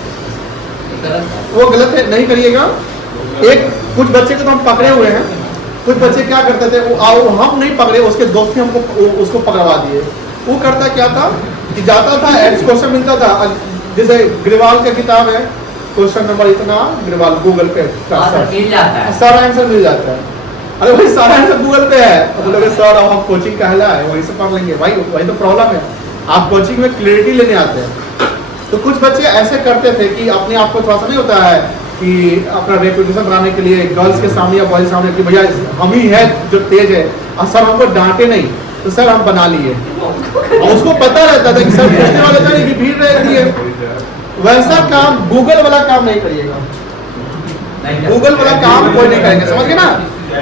वो गलत है, नहीं करिएगा। एक कुछ बच्चे को तो हम पकड़े हुए हैं, कुछ बच्चे क्या करते थे, वो हम नहीं पकड़े, उसके दोस्त ने हमको उसको पकड़वा दिए। वो करता क्या था कि जाता था, क्वेश्चन मिलता था, जैसे ग्रेवाल का किताब है, क्वेश्चन नंबर इतना, ग्रेवाल गूगल पे सारा आंसर मिल जाता है, अरे भाई सारा आंसर गूगल पे है, बोलोगे सर अब हम कोचिंग कहला है वहीं से पढ़ लेंगे, भाई वही तो प्रॉब्लम है, आप कोचिंग में क्लियरिटी लेने आते हैं। तो कुछ बच्चे ऐसे करते थे कि अपने आप को थोड़ा सा नहीं होता है कि अपना रेपुटेशन बनाने के लिए गर्ल्स के सामने या बॉयज के सामने कि भैया हम ही है जो तेज है, और सर हमको डांटे नहीं, तो सर हम बना लिए, और उसको पता रहता था कि सर पूछने वाले था नहीं कि भीड़ रहती है। वैसा काम गूगल वाला काम नहीं करिएगा, गूगल वाला काम कोई नहीं करेंगे, समझ गए ना,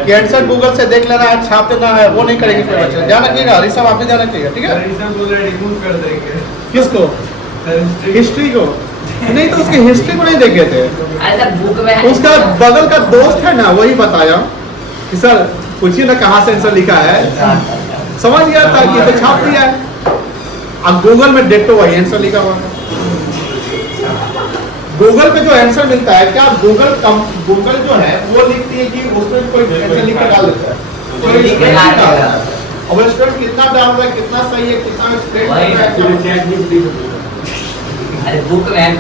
कि आंसर गूगल से देख लेना है, छाप देना है, वो नहीं करेंगे कोई बच्चे, ध्यान रखिएगा, ये सब आपने ध्यान रखिएगा, ठीक है। किसको? हिस्ट्री को नहीं, तो उसकी हिस्ट्री को नहीं देखे थे, बुक में उसका बगल का दोस्त है ना वही बताया कि सर पूछिए ना कहाँ से आंसर लिखा है, समझ गया था कि तो छाप दिया है। अब गूगल में डेटो वही आंसर लिखा हुआ है, गूगल पे जो आंसर मिलता है, क्या गूगल जो है वो लिखती है कि उसमें कोई आंसर लिख के डाल देता है, और स्टूडेंट कितना डाल रहा है, कितना सही है, कितना स्ट्रेट है, अरे बुक में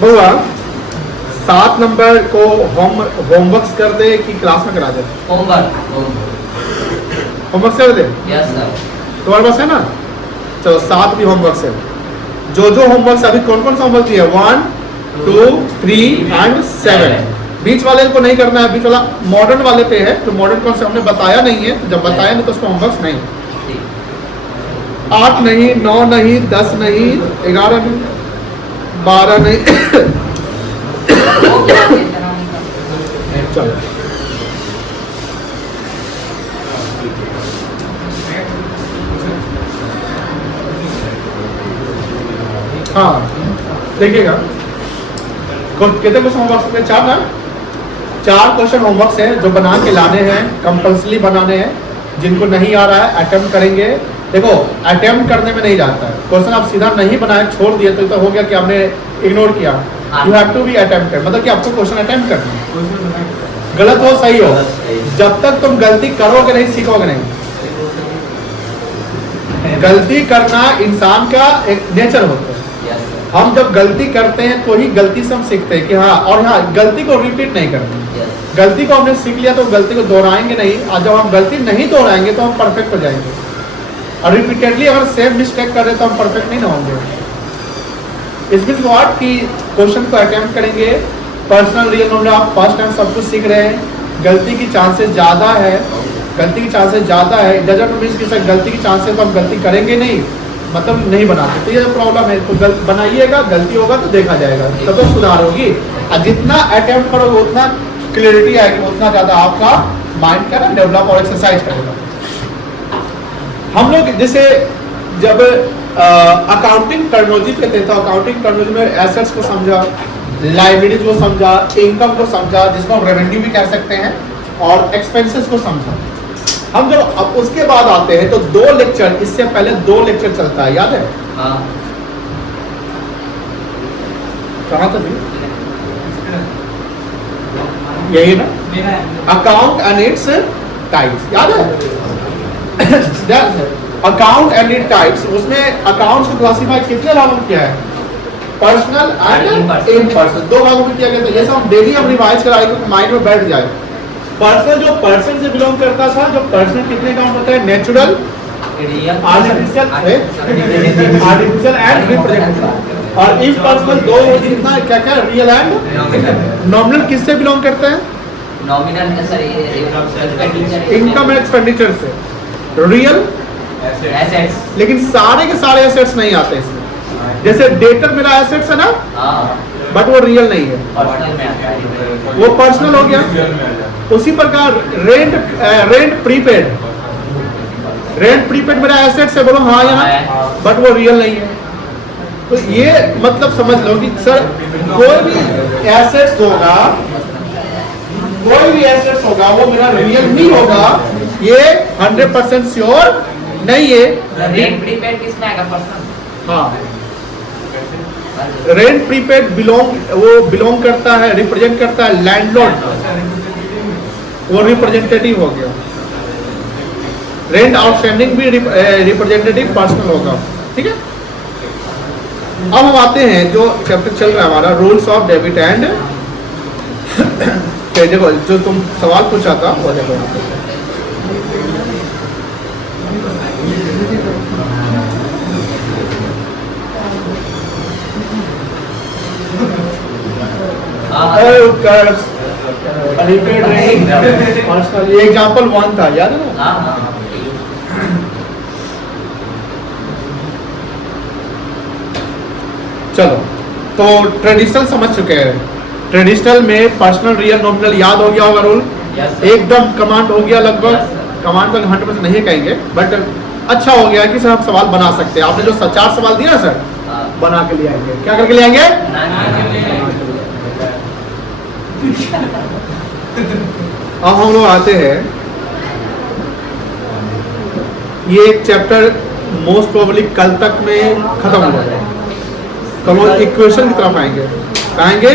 हुआ 7 नंबर को होमवर्क कर दे कि क्लास में करा दे? होमवर्क कर दे। Yes sir. तुम्हारे पास है ना, चलो 7 भी होमवर्क है। जो होमवर्क अभी कौन कौन सा होमवर्क दिया? 1, 2, 3 एंड 7। बीच वाले को नहीं करना है, बीच वाला मॉडर्न वाले पे है, तो मॉडर्न कौन से हमने बताया नहीं है, तो जब बताया नहीं तो उसको होमवर्क नहीं। 8 नहीं, 9 नहीं, 10 नहीं, 11 नहीं, 12 नहीं। चलो हाँ देखिएगा, कितने क्वेश्चन होमवर्क में? 4 ना, 4 क्वेश्चन होमवर्क है जो बना के लाने हैं, कंपल्सरी बनाने हैं। जिनको नहीं आ रहा है अटेम्प्ट करेंगे। देखो अटेम्प्ट करने में नहीं जाता है, क्वेश्चन आप सीधा नहीं बनाए छोड़ दिए तो हो गया कि आपने इग्नोर किया। You have to be attempted, मतलब कि आपको क्वेश्चन अटेम्प्ट करना है, गलत हो सही हो, जब तक तुम गलती करोगे नहीं सीखोगे नहीं। गलती करना इंसान का एक नेचर होता है। हम जब गलती करते हैं तो ही गलती से हम सीखते हैं कि हाँ, और हाँ गलती को रिपीट नहीं करनी। गलती को हमने सीख लिया तो गलती को दोहराएंगे नहीं, और जब हम गलती नहीं दोहराएंगे तो हम परफेक्ट हो जाएंगे। और रिपीटेडली अगर सेम मिस्टेक कर रहे तो हम परफेक्ट नहीं ना होंगे। इस मीन्स व्हाट कि क्वेश्चन को अटेम्प्ट करेंगे, पर्सनल रियल नॉलेज आप फर्स्ट टाइम सब कुछ सीख रहे हैं, गलती की चांसेस ज़्यादा है, गलती की चांसेस ज़्यादा है। डजंट मीन्स कि सर गलती की चांसेस तो हम गलती करेंगे नहीं, मतलब नहीं बनाते, तो ये प्रॉब्लम है। तो बनाइएगा, गलती होगा तो देखा जाएगा, तब तो सुधार होगी। और जितना अटेम्प्ट करोगे उतना क्लियरिटी आएगी, उतना ज़्यादा आपका माइंड का ना डेवलप और एक्सरसाइज करेगा। हम लोग जैसे जब अकाउंटिंग टर्मिनोलॉजी पे थे तो अकाउंटिंग टर्मिनोलॉजी में एसेट्स को समझा, लायबिलिटीज को समझा, इनकम को समझा जिसको हम रेवेन्यू भी कह सकते हैं, और एक्सपेंसेस को समझा। हम जब अब उसके बाद आते हैं तो 2 लेक्चर, इससे पहले 2 लेक्चर चलता है, याद है? हाँ। कहाँ था यही ना, अकाउंट एंड इट्स टाइप्स, याद है? अकाउंट एंड इट टाइप्स, उसमें अकाउंट्स को क्लासिफाई कितने भागों में किया है? पर्सनल एंड इम्पर्सनल, 2 भागों में किया गया था। जैसे हम डेली हम रिवाइज कराएंगे तो माइंड में बैठ जाए। पर्सन जो पर्सन से बिलोंग करता था, जो पर्सन कितने काउंट होता है? Natural, artificial and representative. और इस पर्सन दो कितना क्या क्या? Real and nominal. किससे बिलोंग करता है? Nominal sir income and expenditure से। रियल एसेट्स, लेकिन सारे के सारे एसेट्स नहीं आते इसमें। जैसे डेटर मेरा एसेट्स है ना, बट वो रियल नहीं है, पर्सनल में आता है, वो पर्सनल हो गया। उसी प्रकार रेंट प्रीपेड, रेंट प्रीपेड मेरा एसेट्स है, बोलो हाँ या ना, बट वो रियल नहीं है। तो ये मतलब समझ लो कि सर कोई भी एसेट्स होगा, कोई भी एसेट्स होगा वो मेरा रियल नहीं होगा, ये 100% श्योर नहीं है। रेंट प्रीपेड किसमें आएगा? पर्सनल। हाँ, रेंट प्रीपेड बिलोंग करता है, रिप्रेजेंट करता है लैंडलॉर्ड, वो रिप्रेजेंटेटिव हो गया। रेंट आउटस्टैंडिंग भी रिप्रेजेंटेटिव पर्सनल होगा, ठीक है। अब हम आते हैं जो चैप्टर चल रहा है हमारा, रूल्स ऑफ डेबिट एंड। देखो जो तुम सवाल पूछा था वो देखो, ये एग्जाम्पल 1 था, याद है ना? चलो, तो ट्रेडिशनल समझ चुके हैं। ट्रेडिशनल में पर्सनल, रियल, नॉमिनल याद हो गया होगा रूल, एकदम कमांड हो गया लगभग। कमांड तक 100% नहीं कहेंगे, बट अच्छा हो गया कि सर हम सवाल बना सकते हैं। आपने जो 4 सवाल दिया ना सर, बना के ले आएंगे। क्या करके ले आएंगे? अब हम लोग आते हैं, ये चैप्टर मोस्ट प्रोबेबली कल तक में खत्म हो जाएगा। तो हम इक्वेशन की तरफ आएंगे।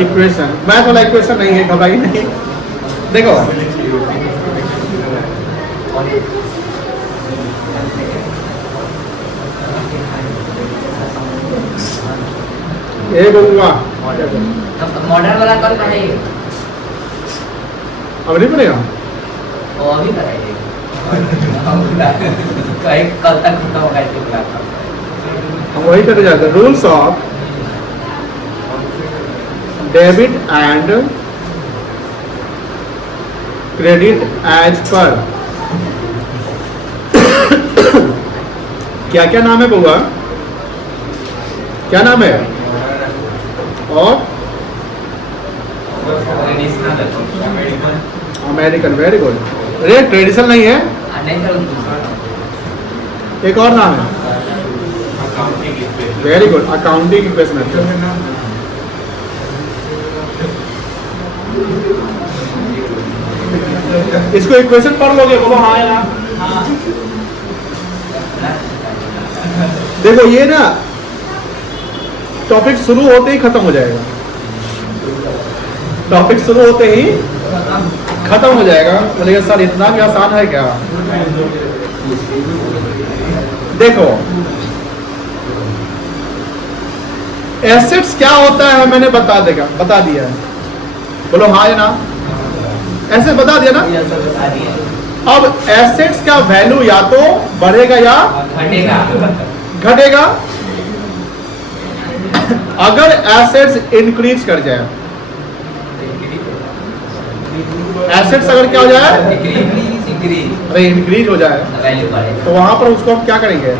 इक्वेशन, मैथ वाला इक्वेशन नहीं है, घबराइए नहीं। देखो ये बोलूँगा मॉडर्न वाला कल पढ़ाइए, अब नहीं पड़ेगा, वो अभी कराइए। कल तक खत्म होगा इसके बाद। हम वही करते जाते हैं। Rules of debit and credit as per. क्या क्या नाम है बउआ? क्या नाम है? और अमेरिकन, वेरी गुड। अरे ट्रेडिशनल नहीं है, एक और नाम है, वेरी गुड, अकाउंटिंग इक्वेशन। इसको इक्वेशन पढ़ लोगे, बोलो हाँ या ना। देखो ये ना टॉपिक शुरू होते ही खत्म हो जाएगा, टॉपिक शुरू होते ही खत्म हो जाएगा। बोलेगा सर इतना भी आसान है क्या? देखो एसेट्स क्या होता है मैंने बता दिया है, बोलो हाँ या ना। ऐसे बता दिया ना। अब एसेट्स का वैल्यू या तो बढ़ेगा या घटेगा। अगर एसेट्स इंक्रीज कर जाए, एसेट्स अगर क्या हो जाए, अरे इंक्रीज हो जाए, तो वहां पर उसको हम क्या करेंगे?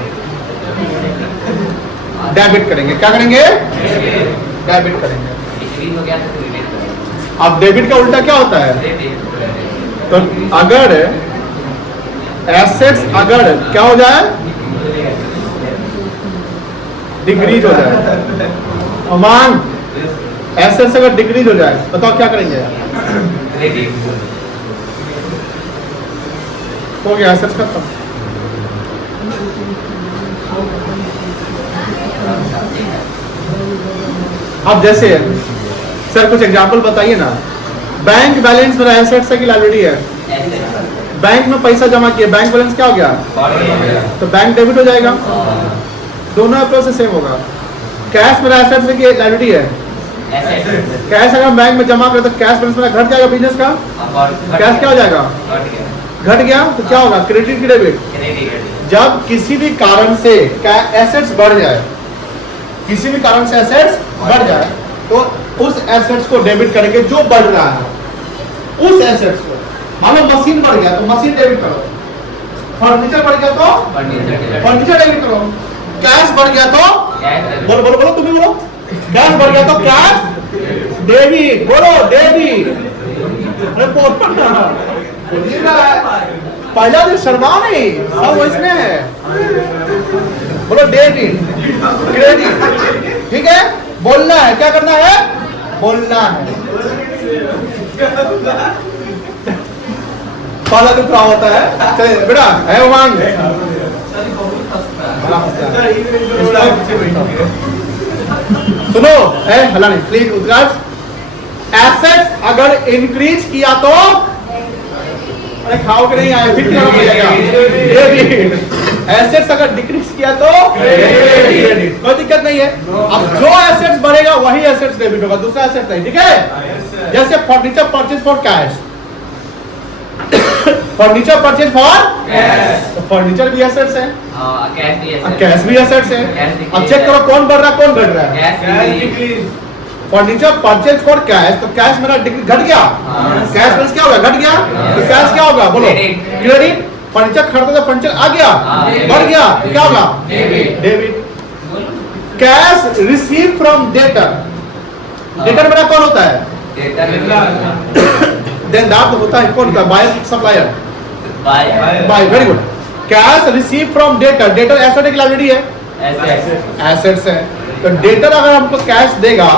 डेबिट करेंगे। क्या करेंगे? डेबिट करेंगे। अब डेबिट का उल्टा क्या होता है? तो अगर एसेट्स अगर क्या हो जाए, डिक्रीज हो जाए, अमाउंट एसेट्स अगर डिक्रीज हो जाए, बताओ क्या करेंगे? हो गया एसेट्स खत्म। अब जैसे सर कुछ एग्जांपल बताइए ना। बैंक बैलेंस मेरा एसेट्स है कि लायबिलिटी है? बैंक में पैसा जमा किया, बैंक बैलेंस क्या हो गया? तो बैंक डेबिट हो जाएगा। दोनों अप्रोच से सेम होगा। कैश मेरा एसेट्स है कि लायबिलिटी है? कैश अगर बैंक में जमा करे तो कैश बैलेंस मेरा घट जाएगा, बिजनेस का कैश क्या हो जाएगा, घट गया। तो क्या होगा, क्रेडिट की डेबिट। जब किसी भी कारण से एसेट्स बढ़ जाए, किसी भी कारण से एसेट्स बढ़ जाए तो उस एसेट्स को डेबिट करेंगे जो बढ़ रहा है, उस एसेट्स को। मान लो मशीन बढ़ गया तो मशीन डेबिट करो, फर्नीचर बढ़ गया तो फर्नीचर डेबिट करो, कैश बढ़ गया तो बोलो बोलो बोलो, तुम्हें बोलो, कैश बढ़ गया तो कैश डेबिट, बोलो डेबिट। अरे बोलिएगा, पहला जो शर्मा नहीं सब इसमें है, बोलो डेबिट क्रेडिट, ठीक है। बोलना है, क्या करना है, बोलना है। पहला जो क्या होता है, चलिए बेटा है उमंग, सुनो है हला नहीं प्लीज। उत्कर्ष, एसेट्स अगर इंक्रीज किया तो, अरे खाओ के नहीं आए फिर क्या पड़ेगा, एसेट्स अगर डिक्रीज किया तो क्रेडिट, कोई दिक्कत नहीं है। अब जो एसेट्स बढ़ेगा वही एसेट्स डेबिट होगा, दूसरा एसेट नहीं, ठीक है। जैसे furniture purchase for cash, furniture purchase for cash, तो फर्नीचर भी एसेट्स है, कैश भी एसेट्स है। अब चेक करो कौन बढ़ रहा है कौन घट रहा है। फर्नीचर परचेज फॉर कैश, तो कैश मेरा घट गया, कैश बैलेंस क्या होगा, घट गया, तो कैश क्या होगा, बोलो क्रेडिट। फर्नीचर खरीदा तो फर्नीचर आ गया, बढ़ गया, क्या होगा, debit. Cash receive from debtor, debtor मेरा कौन होता है, देनदार तो होता है, कौन होता है, buyer supplier, buy, very good. Cash receive from debtor, debtor asset की लायबिलिटी है, एसेट्स है। तो डेटर अगर हमको कैश देगा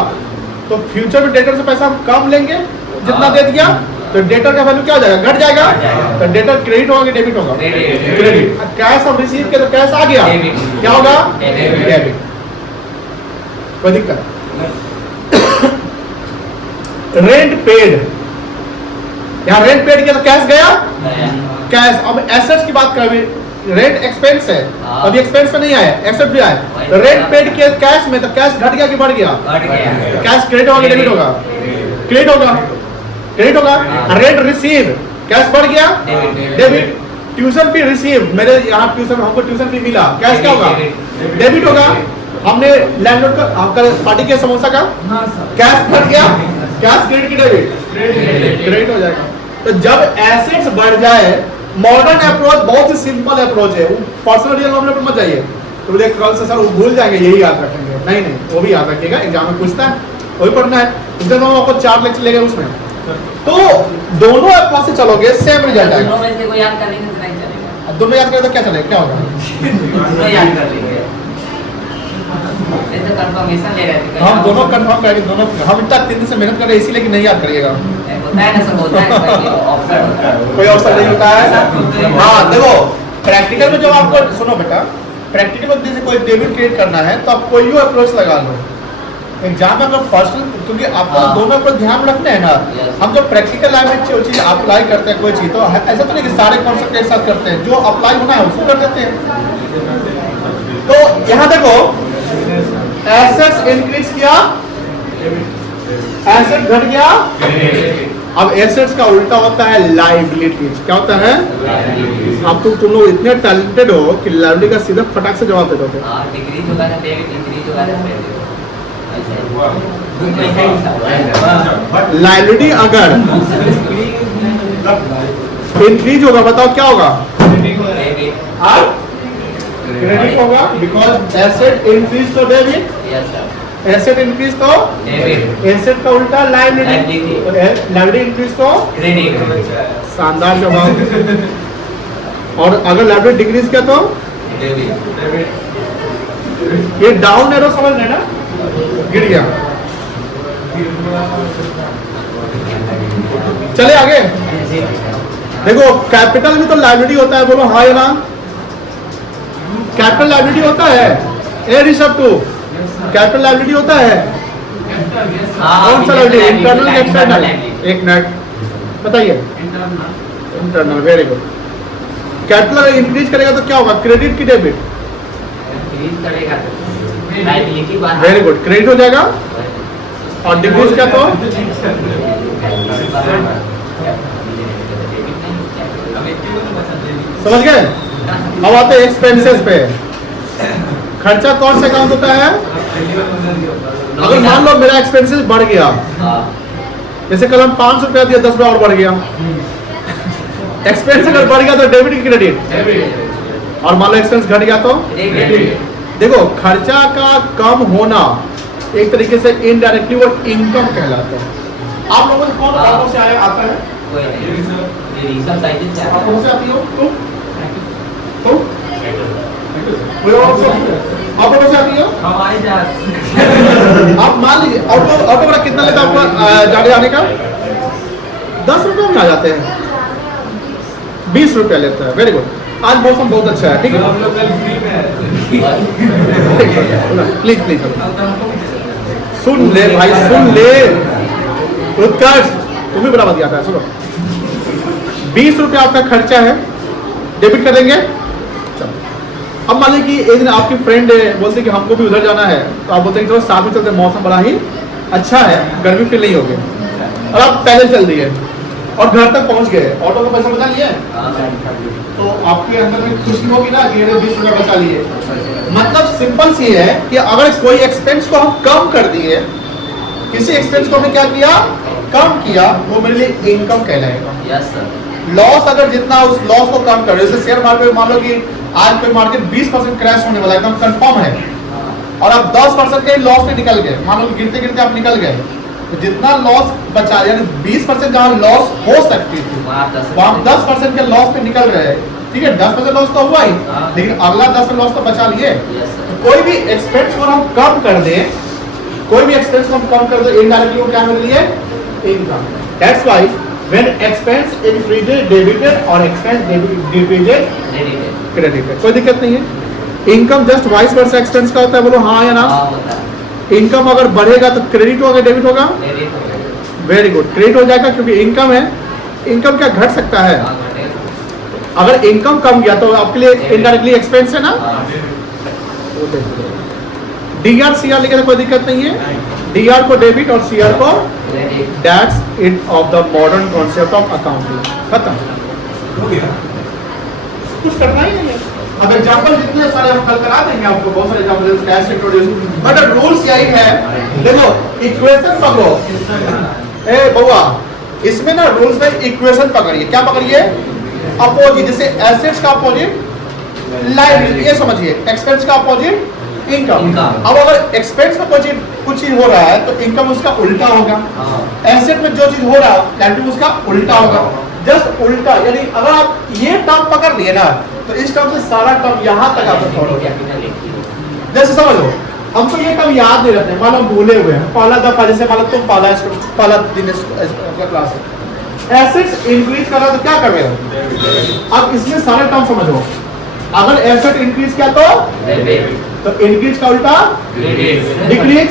तो फ्यूचर में डेटर से पैसा हम कम लेंगे जितना दे दिया, तो डेटर का वैल्यू क्या हो जाएगा, घट जाएगा। तो डेटर क्रेडिट होगा कि डेबिट होगा, क्रेडिट। कैश हम रिसीव किया तो कैश आ गया, क्या होगा, डेबिट। कोई दिक्कत, रेंट पेड, यहाँ रेंट पेड किया तो कैश गया, कैश। अब एसेट्स की बात करें, रेंट एक्सपेंस है, अभी एक्सपेंस में नहीं आया, एसेट भी आया। तो रेंट पेड किया कैश में, तो कैश घट गया कि बढ़ गया, कैश क्रेडिट होगा डेबिट होगा, क्रेडिट होगा, क्रेडिट होगा। रेंट रिसीव, कैश बढ़ गया, डेबिट। ट्यूशन फी रिसीव, मेरे यहाँ ट्यूशन, हमको ट्यूशन फी मिला, कैश क्या होगा, डेबिट होगा। हमने लैंडलॉर्ड का आपका पार्टी के समोसा का कैश बढ़ गया, कैश क्रेडिट की डेबिट, क्रेडिट हो जाएगा। तो जब एसेट्स बढ़ जाए, मॉडर्न अप्रोच बहुत ही सिंपल अप्रोच है, पर्सनल रियल नॉलेज पर मत जाइए तो बोले कल से सर वो भूल जाएंगे, यही याद रखेंगे, नहीं नहीं, वो भी याद रखिएगा, एग्जाम में पूछता है, वही पढ़ना है। इसलिए हम आपको 4 लेक्चर लेंगे उसमें, तो दोनों अप्रोच से चलोगे सेम रिजल्ट आएगा। दोनों में से कोई याद करेंगे तो नहीं चलेगा, दोनों याद करें तो क्या चलेगा, क्या होगा, दोनों याद कर लेंगे। ऐसे कंफर्मेशन ले रहे थे, हम दोनों कंफर्म करेंगे, दोनों हम इतना 3 दिन से मेहनत कर रहे हैं इसीलिए कि नहीं याद करिएगा, होता है ना, सब होता है, ऑप्शन होता है, कोई ऑप्शन नहीं होता है। हाँ देखो, प्रैक्टिकल में जब आपको, सुनो बेटा, प्रैक्टिकल में जैसे कोई डेबिट क्रिएट करना है तो आप कोई अप्रोच लगा लो। एग्जाम में मतलब पर्सनल, क्योंकि आपको दोनों पर ध्यान रखना है ना। हम जब प्रैक्टिकल लाइफ में चीज अप्लाई करते हैं कोई चीज, तो ऐसा तो नहीं कि सारे कॉन्सेप्ट एक साथ करते हैं, जो अप्लाई होना है उसको कर देते हैं। तो यहाँ देखो, एसेट्स इंक्रीज किया, एसेट घट गया। अब एसेट्स का उल्टा होता है लायबिलिटीज, क्या होता है, अब तुम लोग इतने टैलेंटेड हो कि लायबिलिटी का सीधा फटाक से जवाब दे दोगे। डिक्रीज होगा ना डेबिट, इंक्रीज होगा ना लायबिलिटी अगर इंक्रीज होगा, बताओ क्या होगा, क्रेडिट होगा, बिकॉज एसेट इंक्रीज तो डेबिट, एसेट इंक्रीज तो डेबिट, एसेट का उल्टा लायबिलिटी, लायबिलिटी इंक्रीज तो क्रेडिट। शानदार जवाब। और अगर लायबिलिटी डिक्रीज किया तो डेबिट। ये डाउन एरो समझ लेना, गिर गया। चले आगे, देखो कैपिटल में तो लायबिलिटी होता है, बोलो हाँ या ना, कैपिटल लायबिलिटी होता है, ए ऋषभ टू, कैपिटल लायबिलिटी होता है, कौन सा लायबिलिटी, इंटरनल या एक्सटर्नल, एक मिनट बताइए, इंटरनल, वेरी गुड। कैपिटल अगर इंक्रीज करेगा तो क्या होगा, क्रेडिट की डेबिट, इंक्रीज करेगा तो लायबिलिटी, वेरी गुड, क्रेडिट हो जाएगा, और डिक्रीज क्या तो समझ गए। अब आते हैं एक्सपेंसेस पे। खर्चा कौन से अकाउंट होता है? अगर मान लो मेरा एक्सपेंसेस बढ़ गया, जैसे कल हम 500 रुपया दिया, 10 रुपया और बढ़ गया, एक्सपेंस अगर बढ़ गया तो डेबिट की क्रेडिट, और मान लो एक्सपेंस घट गया तो देखो खर्चा का कम होना एक तरीके से इनडायरेक्टली वो इनकम कहलाता है। आप लोगों से कौन ऑटो से आया आता है? ऑटो से आती हो तुम? कोई और से ऑटो से आती हो? आप मान लीजिए ऑटो वाला कितना लेता है आपका जाने आने का? 10 रुपये में आ जाते हैं, 20 रुपया लेता है। Very good. आज मौसम बहुत अच्छा है, ठीक है। प्लीज प्लीज सुन ले भाई, सुन ले उत्कर्ष, तुम्हें बड़ा बात आता है। सुनो, 20 रुपया आपका खर्चा है, डेबिट कर देंगे। अब मान लीजिए कि एक दिन आपकी फ्रेंड बोलते कि हमको भी उधर जाना है, तो आप बोलते हैं चलो साथ में चलते, मौसम बड़ा ही अच्छा है, गर्मी फील नहीं होगी, और आप पैदल चल दिए और घर तक पहुंच गए, ऑटो का पैसा बचा लिए, तो आपके अंदर में खुशी होगी ना कि 20 रुपया बचा लिए। मतलब सिंपल सी है कि अगर कोई एक्सपेंस को हम कम कर दिए, किसी एक्सपेंस को हमने क्या किया, कम किया, वो मेरे लिए इनकम कहलाएगा। लॉस अगर जितना उस लॉस को कम कर, जैसे शेयर मार्केट में मान लो कि आज कोई मार्केट 20% क्रैश होने वाला है, एकदम कंफर्म है, और आप 10% के लॉस में निकल गए, मान लो गिरते गिरते आप निकल गए, तो जितना लॉस बचा, यानी 20% जहाँ लॉस हो सकती थी वहाँ 10% के लॉस पे निकल रहे हैं, ठीक है। 10% लॉस तो हुआ ही, लेकिन अगला 10% लॉस तो बचा लिए। तो कोई भी एक्सपेंस को हम कम कर दें, कोई भी एक्सपेंस को हम कम कर दो, इनडायरेक्टली वो क्या मिल रही है, income. That's why when expense increases debited और एक्सपेंस डिक्रीजेस क्रेडिटेड, कोई दिक्कत नहीं है। Income just vice versa expense का होता है, बोलो हाँ या ना। इनकम अगर बढ़ेगा तो क्रेडिट होगा, डेबिट होगा? वेरी गुड, क्रेडिट हो जाएगा, क्योंकि इनकम है। इनकम क्या घट सकता है? अगर इनकम कम गया तो आपके लिए इनडायरेक्टली एक्सपेंस है ना। डीआर सीआर लिखे तो कोई दिक्कत नहीं है, डीआर को डेबिट और सीआर को, that's it of the modern concept of accounting. खत्म हो गया, कुछ करना ही नहीं है। अब एग्जांपल जितने सारे हम कल करा देंगे आपको, बहुत सारे example cash introduce, but rules यही है। देखो इक्वेशन पकड़ो, ए बउआ, इसमें ना रूल्स में इक्वेशन पकड़िए। क्या पकड़िए? अपोजिट, जैसे एसेट्स का अपोजिट लायबिलिटी, ये समझिए। एक्सपेंस का अपोजिट इनकम। अब अगर एक्सपेंस में कुछ चीज हो रहा है तो इनकम उसका उल्टा होगा, एसेट में जो चीज हो रहा है लायबिलिटी उसका उल्टा होगा, जस्ट उल्टा। यानी अगर आप ये टर्म पकड़ लिए ना, तो इस टर्म से सारा टर्म यहाँ तक आपको फॉलो किया। जैसे समझो, हमको ये टर्म याद नहीं रहते, मान लो भूले हुए हैं, पहला दफा, जैसे मान लो तुम पहला दिन क्लास है, एसेट्स इंक्रीज कर रहा तो क्या कर रहे हो? अब इसमें सारे टर्म समझो। अगर एसेट इंक्रीज किया तो इंक्रीज का उल्टा डिक्रीज,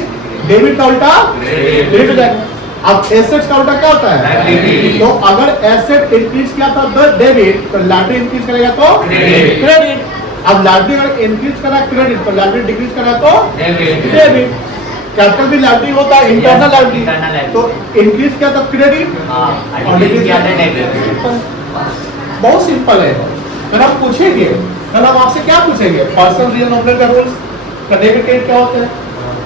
डेबिट का उल्टा क्रेडिट हो जाएगा। अब एसेट का उल्टा क्या होता है? तो अगर एसेट इंक्रीज किया तो डेबिट, तो लायबिलिटी इंक्रीज करेगा तो क्रेडिट। अब लायबिलिटी अगर इंक्रीज करा क्रेडिट, तो लायबिलिटी डिक्रीज करा तो डेबिट। कैपिटल भी लायबिलिटी होता है, इंटरनल लायबिलिटी, तो इंक्रीज किया तो क्रेडिट और डिक्रीज किया तो डेबिट। बहुत सिंपल है। फिर हम पूछेंगे, फिर हम आपसे क्या पूछेंगे, पर्सनल रियल नॉमिनल का रूल्स, डेबिट क्रेडिट क्या होता है,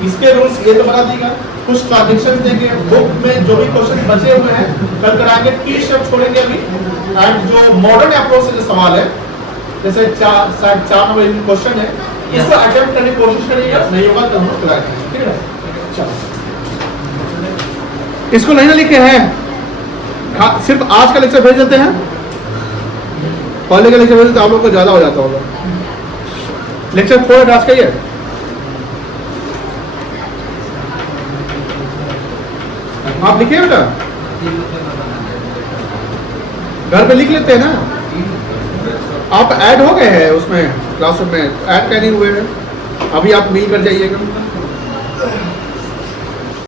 इसके रूल्स ये तो बता देगा। कुछ ट्रांजेक्शन देंगे, बुक में जो भी क्वेश्चन बचे हुए हैं कल कराएंगे, 30 शब्द छोड़ेंगे अभी। एंड जो मॉडर्न अप्रोच से जो सवाल है, जैसे 4 नंबर क्वेश्चन है, इसको अटेम्प्ट करने की कोशिश करिएगा, नहीं होगा तो हम कराएंगे, ठीक है। चलो, इसको नहीं ना लिखे हैं, सिर्फ आज का लेक्चर भेज देते हैं, पहले का लेक्चर भेज देते आप लोग को ज्यादा हो जाता होगा। लेक्चर 4 आज का ही है। आप लिखिए बेटा, घर पे लिख लेते हैं ना। आप ऐड हो गए हैं उसमें क्लासरूम में, ऐड क्या नहीं हुए हैं, अभी आप मिल कर जाइएगा।